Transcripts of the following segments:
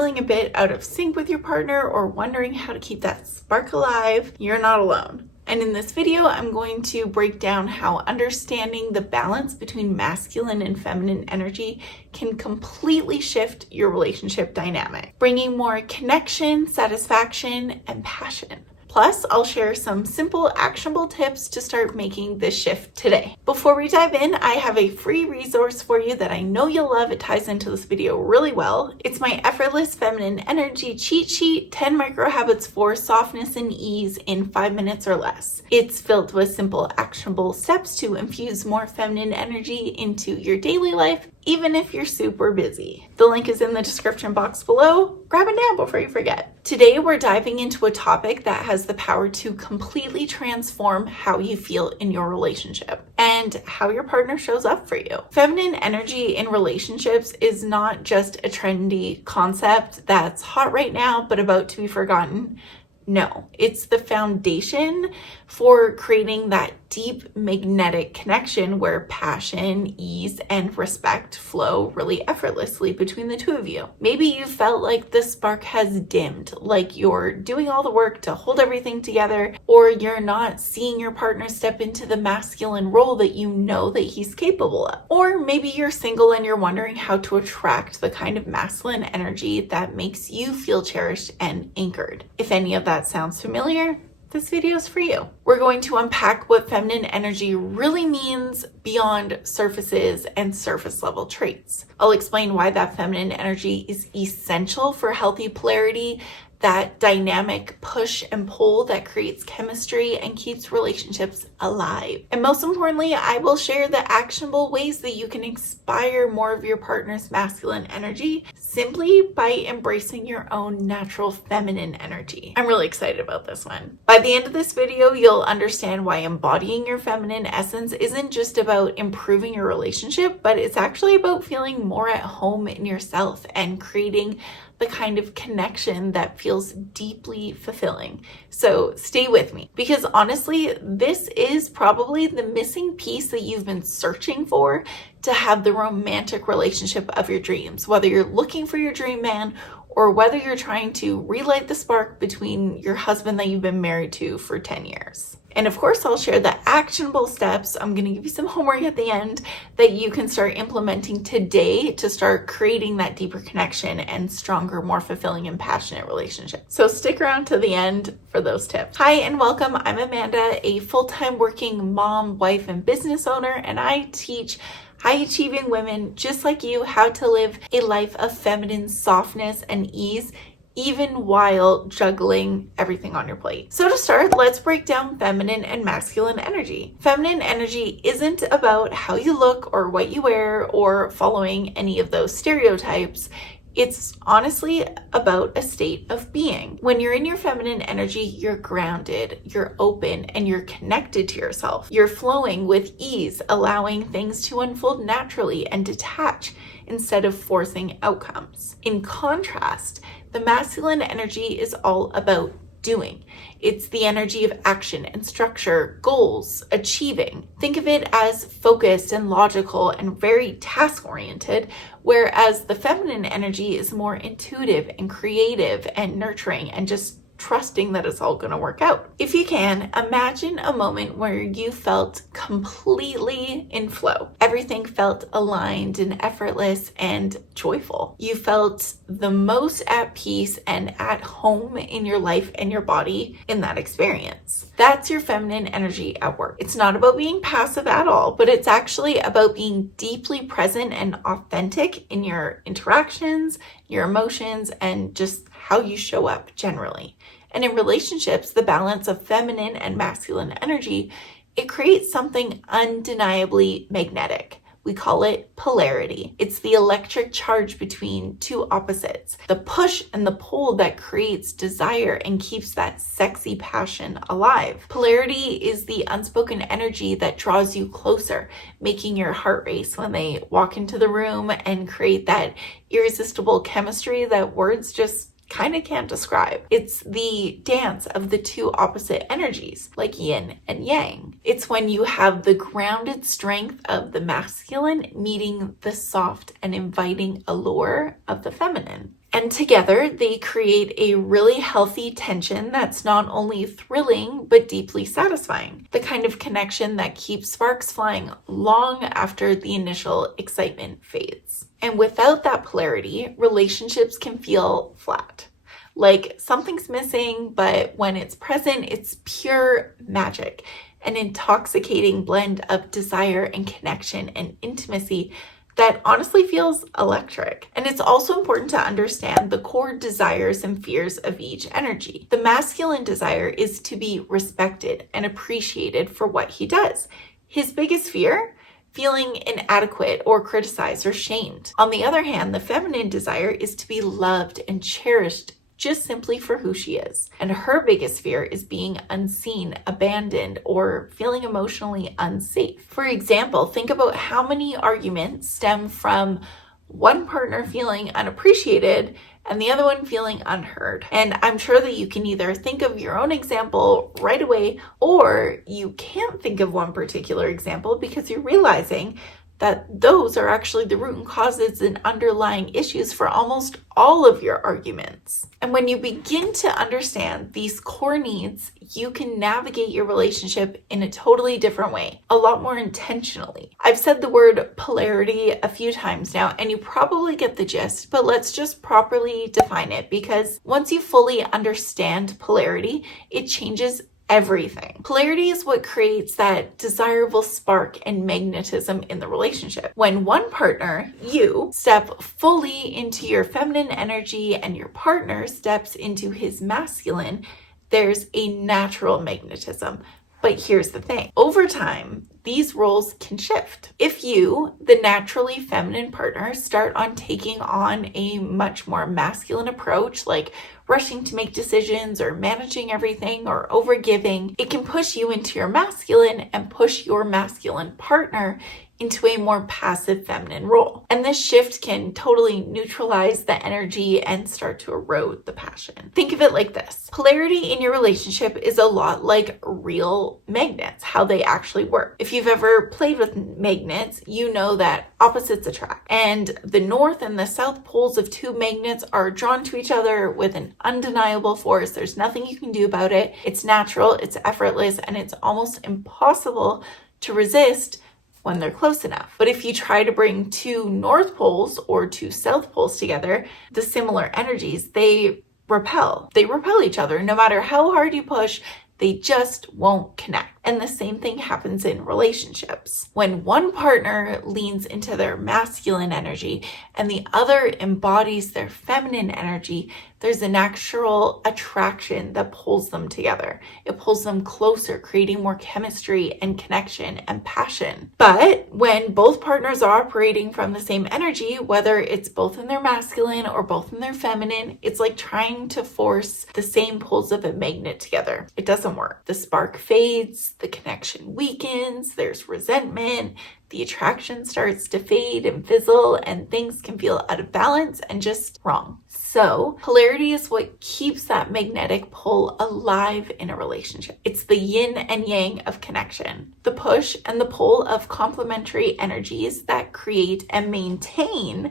feeling a bit out of sync with your partner or wondering how to keep that spark alive, you're not alone. And in this video, I'm going to break down how understanding the balance between masculine and feminine energy can completely shift your relationship dynamic, bringing more connection, satisfaction, and passion. Plus, I'll share some simple, actionable tips to start making this shift today. Before we dive in, I have a free resource for you that I know you'll love. It ties into this video really well. It's my Effortless Feminine Energy Cheat Sheet, 10 Micro Habits for Softness and Ease in 5 minutes or less. It's filled with simple, actionable steps to infuse more feminine energy into your daily life, even if you're super busy. The link is in the description box below. Grab it now before you forget. Today, we're diving into a topic that has the power to completely transform how you feel in your relationship and how your partner shows up for you. Feminine energy in relationships is not just a trendy concept that's hot right now, but about to be forgotten. No, it's the foundation for creating that deep magnetic connection where passion, ease, and respect flow really effortlessly between the two of you. Maybe you felt like the spark has dimmed, like you're doing all the work to hold everything together, or you're not seeing your partner step into the masculine role that you know that he's capable of. Or maybe you're single and you're wondering how to attract the kind of masculine energy that makes you feel cherished and anchored. If any of that sounds familiar, this video is for you. We're going to unpack what feminine energy really means beyond surfaces and surface level traits. I'll explain why that feminine energy is essential for healthy polarity, that dynamic push and pull that creates chemistry and keeps relationships alive. And most importantly, I will share the actionable ways that you can inspire more of your partner's masculine energy simply by embracing your own natural feminine energy. I'm really excited about this one. By the end of this video, you'll understand why embodying your feminine essence isn't just about improving your relationship, but it's actually about feeling more at home in yourself and creating the kind of connection that feels deeply fulfilling. So stay with me, because honestly, this is probably the missing piece that you've been searching for to have the romantic relationship of your dreams, whether you're looking for your dream man or whether you're trying to relight the spark between your husband that you've been married to for 10 years. And of course, I'll share the actionable steps. I'm going to give you some homework at the end that you can start implementing today to start creating that deeper connection and stronger, more fulfilling and passionate relationship. So stick around to the end for those tips. Hi and welcome. I'm Amanda, a full-time working mom, wife, and business owner, and I teach high-achieving women just like you how to live a life of feminine softness and ease, even while juggling everything on your plate. So to start, let's break down feminine and masculine energy. Feminine energy isn't about how you look or what you wear or following any of those stereotypes. It's honestly about a state of being. When you're in your feminine energy, you're grounded, you're open, and you're connected to yourself. You're flowing with ease, allowing things to unfold naturally and detach instead of forcing outcomes. In contrast, the masculine energy is all about doing. It's the energy of action and structure, goals, achieving. Think of it as focused and logical and very task-oriented, whereas the feminine energy is more intuitive and creative and nurturing and just trusting that it's all going to work out. If you can, imagine a moment where you felt completely in flow. Everything felt aligned and effortless and joyful. You felt the most at peace and at home in your life and your body in that experience. That's your feminine energy at work. It's not about being passive at all, but it's actually about being deeply present and authentic in your interactions, your emotions, and just how you show up generally. And in relationships, the balance of feminine and masculine energy, it creates something undeniably magnetic. We call it polarity. It's the electric charge between two opposites, the push and the pull that creates desire and keeps that sexy passion alive. Polarity is the unspoken energy that draws you closer, making your heart race when they walk into the room and create that irresistible chemistry that words just kind of can't describe. It's the dance of the two opposite energies, like yin and yang. It's when you have the grounded strength of the masculine meeting the soft and inviting allure of the feminine. And together, they create a really healthy tension that's not only thrilling, but deeply satisfying. The kind of connection that keeps sparks flying long after the initial excitement fades. And without that polarity, relationships can feel flat. Like something's missing, but when it's present, it's pure magic. An intoxicating blend of desire and connection and intimacy that honestly feels electric. And it's also important to understand the core desires and fears of each energy. The masculine desire is to be respected and appreciated for what he does. His biggest fear? Feeling inadequate or criticized or shamed. On the other hand, the feminine desire is to be loved and cherished just simply for who she is. And her biggest fear is being unseen, abandoned, or feeling emotionally unsafe. For example, think about how many arguments stem from one partner feeling unappreciated and the other one feeling unheard. And I'm sure that you can either think of your own example right away, or you can't think of one particular example because you're realizing that those are actually the root causes and underlying issues for almost all of your arguments. And when you begin to understand these core needs, you can navigate your relationship in a totally different way, a lot more intentionally. I've said the word polarity a few times now, and you probably get the gist, but let's just properly define it, because once you fully understand polarity, it changes everything. Polarity is what creates that desirable spark and magnetism in the relationship. When one partner, you, step fully into your feminine energy and your partner steps into his masculine, there's a natural magnetism. But here's the thing. Over time, these roles can shift. If you, the naturally feminine partner, start on taking on a much more masculine approach, like rushing to make decisions or managing everything or overgiving, it can push you into your masculine and push your masculine partner into a more passive feminine role. And this shift can totally neutralize the energy and start to erode the passion. Think of it like this. Polarity in your relationship is a lot like real magnets, how they actually work. If you've ever played with magnets, you know that opposites attract. And the north and the south poles of two magnets are drawn to each other with an undeniable force. There's nothing you can do about it. It's natural, it's effortless, and it's almost impossible to resist when they're close enough. But if you try to bring two north poles or two south poles together, the similar energies, they repel. They repel each other. No matter how hard you push, they just won't connect. And the same thing happens in relationships. When one partner leans into their masculine energy and the other embodies their feminine energy, there's a natural attraction that pulls them together. It pulls them closer, creating more chemistry and connection and passion. But when both partners are operating from the same energy, whether it's both in their masculine or both in their feminine, it's like trying to force the same poles of a magnet together. It doesn't work. The spark fades, the connection weakens, there's resentment, the attraction starts to fade and fizzle, and things can feel out of balance and just wrong. So polarity is what keeps that magnetic pull alive in a relationship. It's the yin and yang of connection, the push and the pull of complementary energies that create and maintain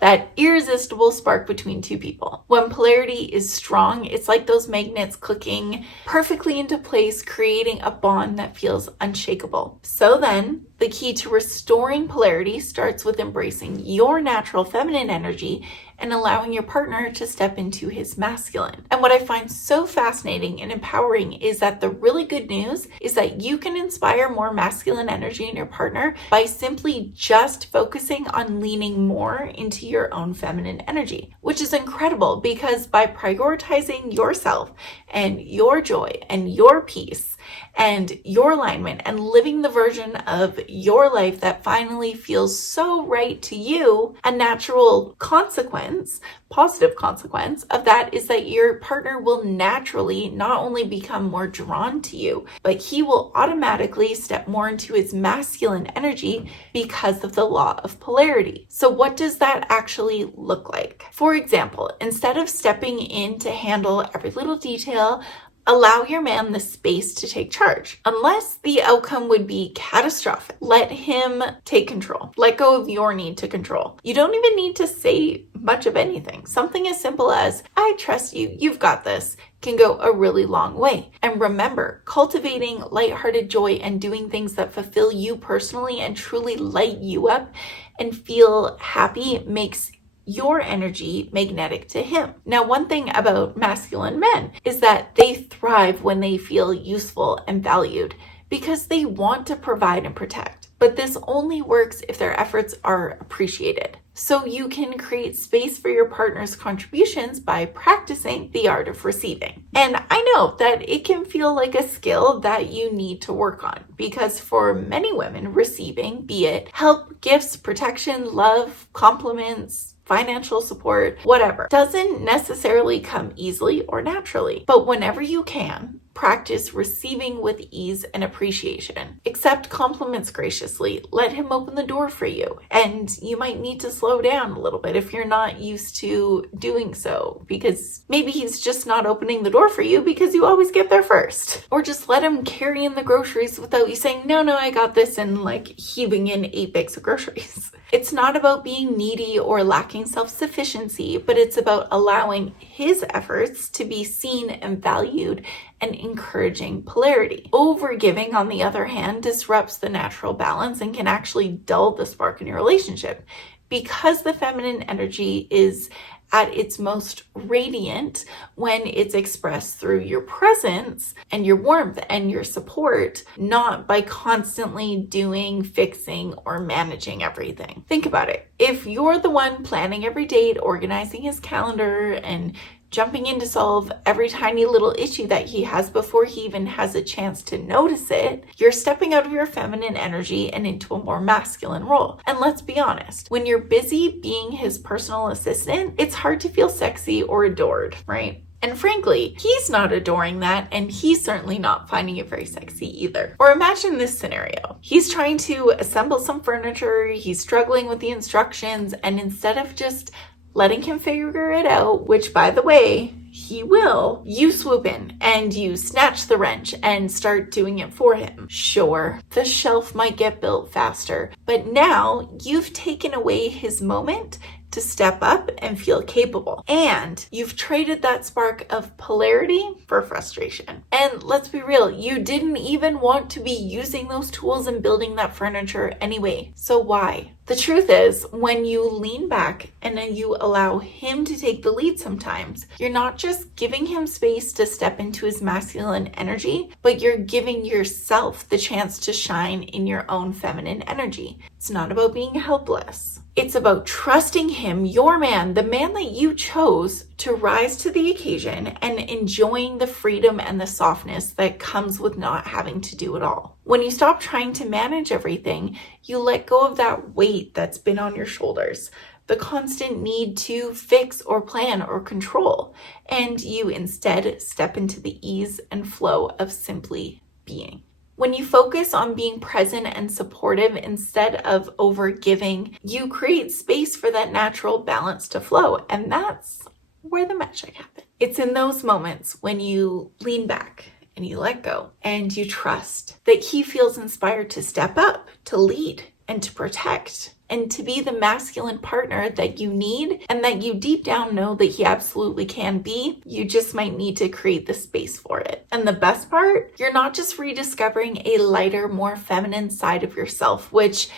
that irresistible spark between two people. When polarity is strong, it's like those magnets clicking perfectly into place, creating a bond that feels unshakable. So then, the key to restoring polarity starts with embracing your natural feminine energy and allowing your partner to step into his masculine. And what I find so fascinating and empowering is that the really good news is that you can inspire more masculine energy in your partner by simply just focusing on leaning more into your own feminine energy, which is incredible because by prioritizing yourself and your joy and your peace and your alignment and living the version of your life that finally feels so right to you, a natural consequence, positive consequence of that is that your partner will naturally not only become more drawn to you, but he will automatically step more into his masculine energy because of the law of polarity. So what does that actually look like? For example, instead of stepping in to handle every little detail Allow your man the space to take charge. Unless the outcome would be catastrophic, let him take control. Let go of your need to control. You don't even need to say much of anything. Something as simple as, I trust you, you've got this, can go a really long way. And remember, cultivating lighthearted joy and doing things that fulfill you personally and truly light you up and feel happy makes your energy magnetic to him. Now, one thing about masculine men is that they thrive when they feel useful and valued because they want to provide and protect. But this only works if their efforts are appreciated. So you can create space for your partner's contributions by practicing the art of receiving. And I know that it can feel like a skill that you need to work on because for many women, receiving, be it help, gifts, protection, love, compliments, financial support, whatever, doesn't necessarily come easily or naturally. But whenever you can, practice receiving with ease and appreciation. Accept compliments graciously. Let him open the door for you. And you might need to slow down a little bit if you're not used to doing so, because maybe he's just not opening the door for you because you always get there first. Or just let him carry in the groceries without you saying, no, I got this, and like heaving in 8 bags of groceries. It's not about being needy or lacking self-sufficiency, but it's about allowing his efforts to be seen and valued and encouraging polarity. Overgiving, on the other hand, disrupts the natural balance and can actually dull the spark in your relationship. Because the feminine energy is at its most radiant when it's expressed through your presence and your warmth and your support, not by constantly doing, fixing, or managing everything. Think about it. If you're the one planning every date, organizing his calendar, and jumping in to solve every tiny little issue that he has before he even has a chance to notice it, you're stepping out of your feminine energy and into a more masculine role. And let's be honest, when you're busy being his personal assistant, it's hard to feel sexy or adored, right? And frankly, he's not adoring that, and he's certainly not finding it very sexy either. Or imagine this scenario. He's trying to assemble some furniture, he's struggling with the instructions, and instead of just letting him figure it out, which by the way, he will, you swoop in and you snatch the wrench and start doing it for him. Sure, the shelf might get built faster, but now you've taken away his moment to step up and feel capable. And you've traded that spark of polarity for frustration. And let's be real, you didn't even want to be using those tools and building that furniture anyway. So why? The truth is, when you lean back and then you allow him to take the lead sometimes, you're not just giving him space to step into his masculine energy, but you're giving yourself the chance to shine in your own feminine energy. It's not about being helpless. It's about trusting him, your man, the man that you chose, to rise to the occasion and enjoying the freedom and the softness that comes with not having to do it all. When you stop trying to manage everything, you let go of that weight that's been on your shoulders, the constant need to fix or plan or control, and you instead step into the ease and flow of simply being. When you focus on being present and supportive instead of overgiving, you create space for that natural balance to flow. And that's where the magic happens. It's in those moments when you lean back and you let go and you trust that he feels inspired to step up, to lead, and to protect, and to be the masculine partner that you need and that you deep down know that he absolutely can be. You just might need to create the space for it. And the best part, you're not just rediscovering a lighter, more feminine side of yourself, which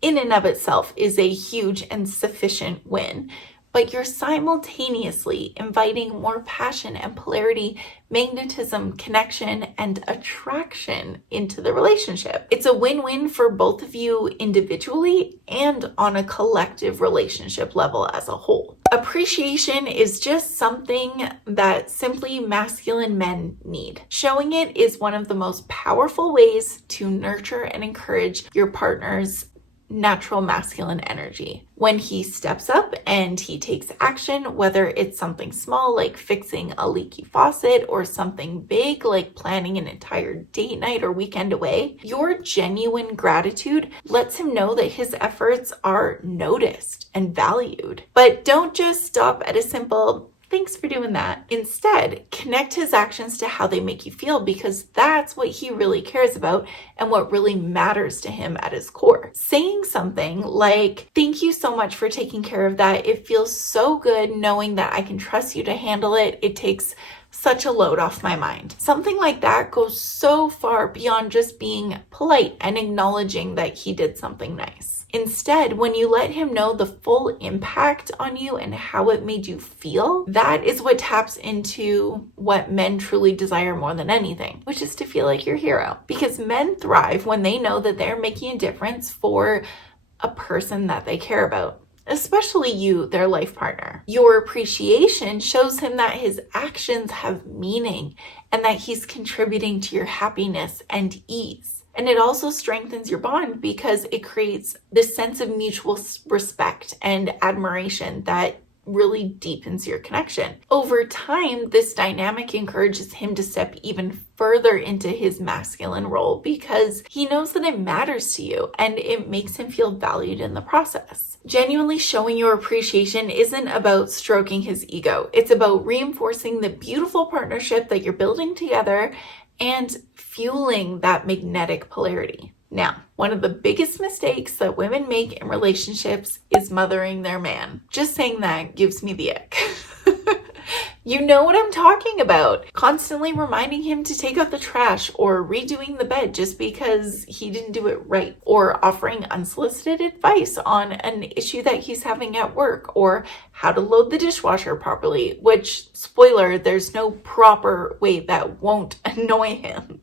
in and of itself is a huge and sufficient win, but you're simultaneously inviting more passion and polarity, magnetism, connection, and attraction into the relationship. It's a win-win for both of you individually and on a collective relationship level as a whole. Appreciation is just something that simply masculine men need. Showing it is one of the most powerful ways to nurture and encourage your partner's natural masculine energy. When he steps up and he takes action, whether it's something small like fixing a leaky faucet or something big like planning an entire date night or weekend away, your genuine gratitude lets him know that his efforts are noticed and valued. But don't just stop at a simple Thanks for doing that. Instead, connect his actions to how they make you feel, because that's what he really cares about and what really matters to him at his core. Saying something like, "Thank you so much for taking care of that. It feels so good knowing that I can trust you to handle it. It takes such a load off my mind." Something like that goes so far beyond just being polite and acknowledging that he did something nice. Instead, when you let him know the full impact on you and how it made you feel, that is what taps into what men truly desire more than anything, which is to feel like your hero. Because men thrive when they know that they're making a difference for a person that they care about, especially you, their life partner. Your appreciation shows him that his actions have meaning and that he's contributing to your happiness and ease. And it also strengthens your bond because it creates this sense of mutual respect and admiration that really deepens your connection. Over time, this dynamic encourages him to step even further into his masculine role because he knows that it matters to you and it makes him feel valued in the process. Genuinely showing your appreciation isn't about stroking his ego. It's about reinforcing the beautiful partnership that you're building together and fueling that magnetic polarity. Now, one of the biggest mistakes that women make in relationships is mothering their man. Just saying that gives me the ick. You know what I'm talking about. Constantly reminding him to take out the trash or redoing the bed just because he didn't do it right, or offering unsolicited advice on an issue that he's having at work, or how to load the dishwasher properly, which, spoiler, there's no proper way that won't annoy him.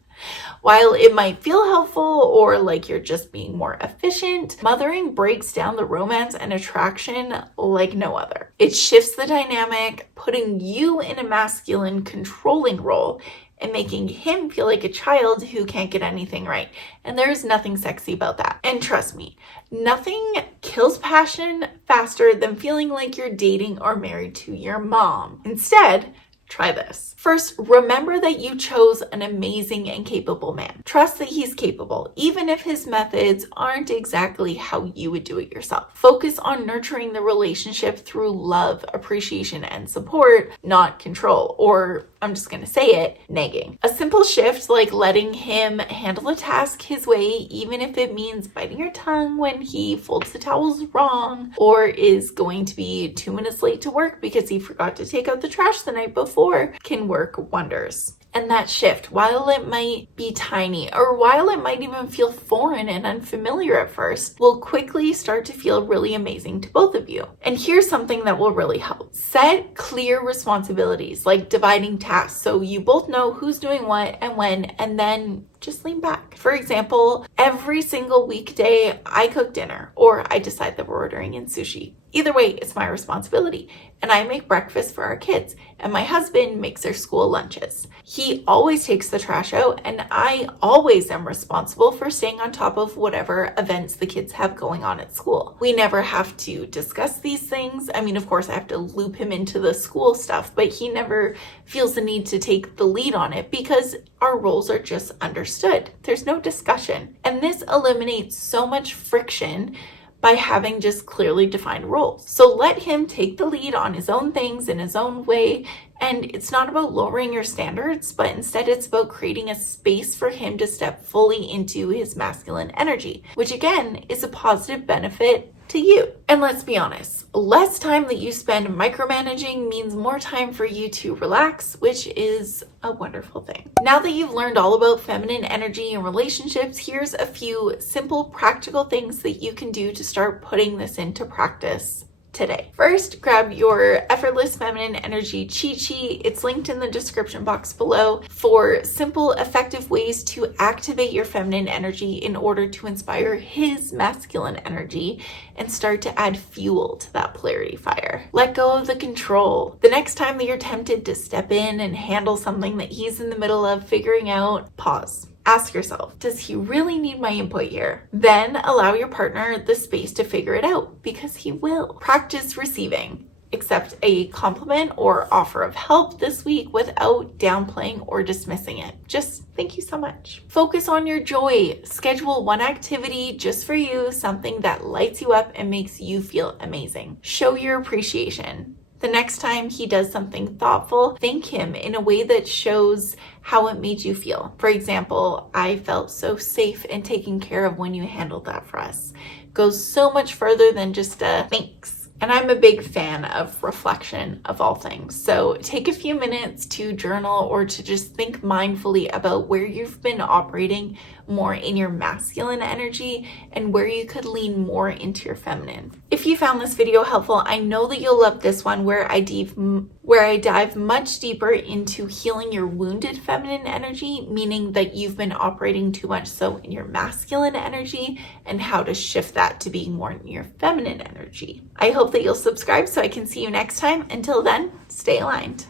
While it might feel helpful or like you're just being more efficient, mothering breaks down the romance and attraction like no other. It shifts the dynamic, putting you in a masculine controlling role and making him feel like a child who can't get anything right. And there's nothing sexy about that. And trust me, nothing kills passion faster than feeling like you're dating or married to your mom. Instead, try this. First, remember that you chose an amazing and capable man. Trust that he's capable, even if his methods aren't exactly how you would do it yourself. Focus on nurturing the relationship through love, appreciation, and support, not control, or I'm just going to say it, nagging. A simple shift like letting him handle a task his way, even if it means biting your tongue when he folds the towels wrong, or is going to be 2 minutes late to work because he forgot to take out the trash the night before, can work wonders. And that shift, while it might be tiny, or while it might even feel foreign and unfamiliar at first, will quickly start to feel really amazing to both of you. And here's something that will really help. Set clear responsibilities, like dividing tasks, so you both know who's doing what and when, and then just lean back. For example, every single weekday I cook dinner, or I decide that we're ordering in sushi. Either way, it's my responsibility. And I make breakfast for our kids, and my husband makes their school lunches. He always takes the trash out, and I always am responsible for staying on top of whatever events the kids have going on at school. We never have to discuss these things. I mean, of course, I have to loop him into the school stuff, but he never feels the need to take the lead on it because our roles are just understood. There's no discussion. And this eliminates so much friction by having just clearly defined roles. So let him take the lead on his own things in his own way. And it's not about lowering your standards, but instead it's about creating a space for him to step fully into his masculine energy, which again is a positive benefit to you. And let's be honest, less time that you spend micromanaging means more time for you to relax, which is a wonderful thing. Now that you've learned all about feminine energy and relationships, here's a few simple, practical things that you can do to start putting this into practice today. First, grab your Effortless Feminine Energy cheat sheet. It's linked in the description box below for simple, effective ways to activate your feminine energy in order to inspire his masculine energy and start to add fuel to that polarity fire. Let go of the control. The next time that you're tempted to step in and handle something that he's in the middle of figuring out, pause. Ask yourself, does he really need my input here? Then allow your partner the space to figure it out, because he will. Practice receiving. Accept a compliment or offer of help this week without downplaying or dismissing it. Just thank you so much. Focus on your joy. Schedule one activity just for you, something that lights you up and makes you feel amazing. Show your appreciation. The next time he does something thoughtful, thank him in a way that shows how it made you feel. For example, I felt so safe and taken care of when you handled that for us. Goes so much further than just a thanks. And I'm a big fan of reflection of all things. So take a few minutes to journal or to just think mindfully about where you've been operating more in your masculine energy and where you could lean more into your feminine. If you found this video helpful, I know that you'll love this one where I dive much deeper into healing your wounded feminine energy, meaning that you've been operating too much so in your masculine energy, and how to shift that to being more in your feminine energy. I hope that you'll subscribe so I can see you next time. Until then, stay aligned.